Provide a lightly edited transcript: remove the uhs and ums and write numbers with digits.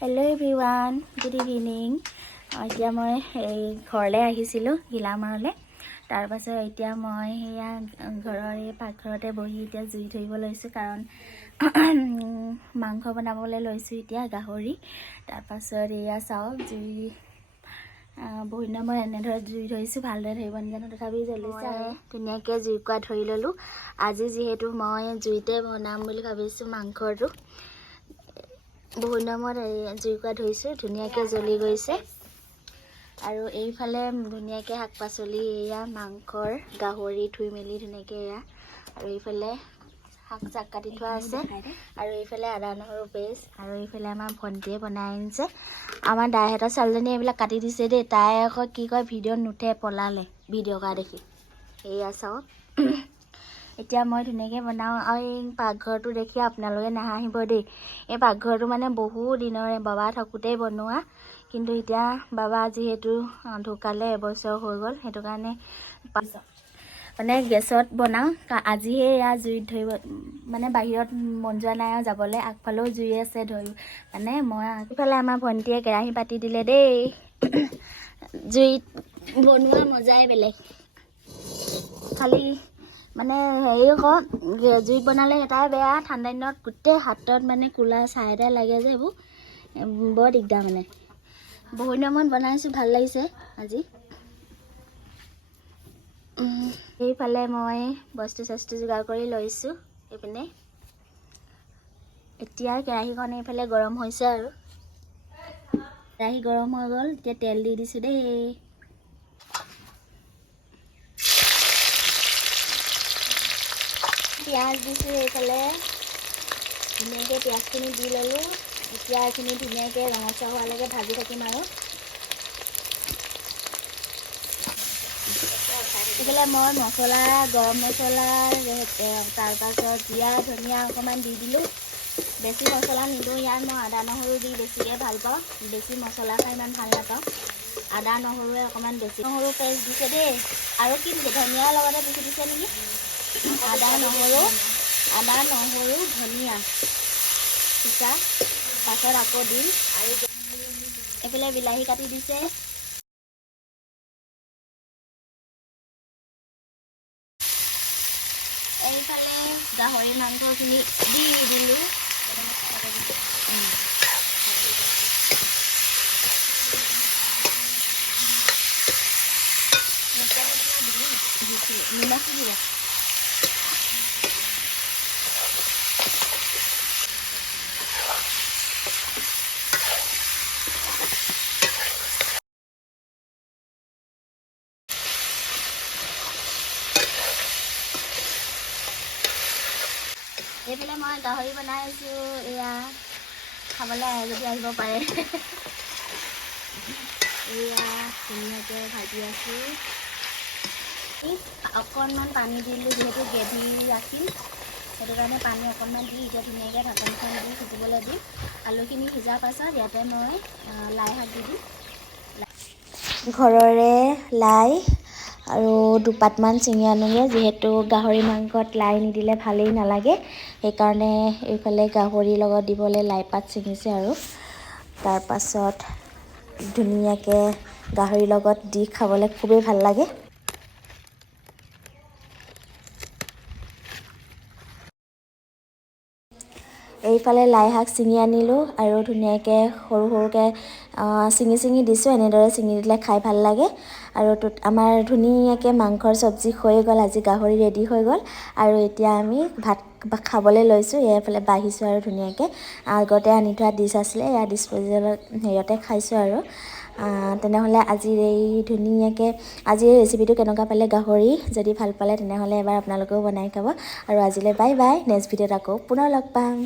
Hello everyone, good evening. এতিয়া মই এই ঘৰলে আহিছিলোঁ গিলামাৰলে। তাৰ পাছত এতিয়া মই এয়া ঘৰৰ এই পাকঘৰতে বহি এতিয়া জুই ধৰিব লৈছোঁ কাৰণ মাংস বনাবলৈ লৈছোঁ এতিয়া গাহৰি। তাৰ পাছত এয়া চাওক জুই বহুত দিনৰ মই এনেদৰে জুই ধৰিছোঁ, ভালদৰে ধৰিব নাজানো তথাপি জ্বলিছে। ধুনীয়াকৈ জুইকুৰা ধৰি ল'লোঁ। আজি যিহেতু মই জুইতে বনাম বুলি ভাবিছোঁ মাংসটো। বহুত দিনৰ জুইকুৰা ধৰিছোঁ, ধুনীয়াকৈ জ্বলি গৈছে। আৰু এইফালে ধুনীয়াকৈ শাক পাচলি এয়া মাংসৰ গাহৰি ধুই মেলি ধুনীয়াকৈ এয়া, আৰু এইফালে শাক চাক কাটি থোৱা আছে, আৰু এইফালে আদা নহৰু পেষ্ট, আৰু এইফালে আমাৰ ভণ্টিয়ে বনাই আনিছে। আমাৰ দাইহঁতৰ ছোৱালীজনীয়ে এইবিলাক কাটি দিছে দেই। তাই আকৌ কি কয় ভিডিঅ'ত নুঠে, পলালে ভিডিঅ' কৰা দেখি। এয়া চাওক এতিয়া মই ধুনীয়াকৈ বনাওঁ। আৰু এই পাকঘৰটো দেখি আপোনালোকে নাহাঁহিব দেই। এই পাকঘৰটো মানে বহু দিনৰে বাবা থাকোঁতেই বনোৱা, কিন্তু এতিয়া বাবা যিহেতু ঢুকালে, এবছৰ হৈ গ'ল, সেইটো কাৰণে মানে গেছত বনাওঁ। আজিহে এয়া জুইত ধৰিব মানে বাহিৰত মন যোৱা নাই আৰু যাবলৈ। আগফালেও জুই আছে ধৰি মানে মই আগফালে আমাৰ ভণ্টিয়ে কেৰাহী পাতি দিলে দেই। জুইত বনোৱা মজাই বেলেগ। খালি মানে হেৰি আকৌ জুইত বনালে এটাই বেয়া, ঠাণ্ডা দিনত গোটেই হাতত মানে কোলা চাই এটা লাগে যে, এইবোৰ বৰ দিগদাৰ মানে। বহুত দিনৰ মূৰত বনাইছোঁ, ভাল লাগিছে আজি। এইফালে মই বস্তু চস্তু যোগাৰ কৰি লৈছোঁ। এইপিনে এতিয়া কেৰাহীখন এইফালে গৰম হৈছে, আৰু কেৰাহী গৰম হৈ গ'ল। এতিয়া তেল দি দিছোঁ দেই। পিঁয়াজ দিছোঁ এইফালে, ধুনীয়াকৈ পিঁয়াজখিনি দি ল'লোঁ। এতিয়া এইখিনি ধুনীয়াকৈ ৰঙচুৱা হোৱালৈকে ভাজি থাকিম। আৰু এইফালে মই মছলা, গৰম মছলা, তাৰপাছত জিৰা ধনিয়া অকণমান দি দিলোঁ। বেছি মছলা নিদিওঁ ইয়াত, মই আদা নহৰু দি বেছিকৈ ভাল পাওঁ। বেছি মছলা খাই ইমান ভাল নাপাওঁ। আদা নহৰুৱে অকণমান বেছি, নহৰু পেষ্ট দিছে দেই। আৰু কি দিছে, ধনিয়াৰ লগতে বেছি দিছে নেকি। আদা নহৰু ধনিয়া পিছা, পাছত আকৌ দিম। আৰু এইফালে বিলাহী কাটি দিছে। এইফালে গাহৰি মাংসখিনি দি দিলোঁ। নিমখ দিব। এইফালে মই গাহৰি বনাই আছোঁ। এয়া খাবলৈ আহে যদি আহিব পাৰে। এয়া ধুনীয়াকৈ ভাজি আছোঁ। অকণমান পানী দিলোঁ, যিহেতু গ্ৰেভি ৰাখিম, সেইটো কাৰণে পানী অকণমান দি এতিয়া ধুনীয়াকৈ ঢাকনখন দি সিজিবলৈ দিম। আলুখিনি সিজাৰ পাছত ইয়াতে মই লাই শাক দি দিম। ঘৰৰে লাই আৰু দুপাতমান ছিঙি আনোগৈ, যিহেতু গাহৰি মাংসত লাই নিদিলে ভালেই নালাগে। সেইকাৰণে এইফালে গাহৰিৰ লগত দিবলৈ লাই পাত ছিঙিছে। আৰু তাৰপাছত ধুনীয়াকৈ গাহৰিৰ লগত দি খাবলৈ খুবেই ভাল লাগে। এইফালে লাই শাক ছিঙি আনিলোঁ, আৰু ধুনীয়াকৈ সৰু সৰুকৈ ছিঙি দিছোঁ। এনেদৰে ছিঙি দিলে খাই ভাল লাগে। আৰু আমাৰ ধুনীয়াকৈ মাংসৰ চব্জি হৈ গ'ল। আজি গাহৰি ৰেডি হৈ গ'ল, আৰু এতিয়া আমি ভাত খাবলৈ লৈছোঁ। এইফালে বাঢ়িছোঁ আৰু ধুনীয়াকৈ আগতে আনি থোৱা ডিছ আছিলে, এয়া ডিছপ'জেবল হেৰিয়তে খাইছোঁ। আৰু তেনেহ'লে আজিৰ এই ৰেচিপিটো কেনেকুৱা পালে, গাহৰি যদি ভাল পালে তেনেহ'লে এবাৰ আপোনালোকেও বনাই খাব। আৰু আজিলৈ বাই বাই। নেক্সট ভিডিঅ'ত আকৌ পুনৰ লগ পাম।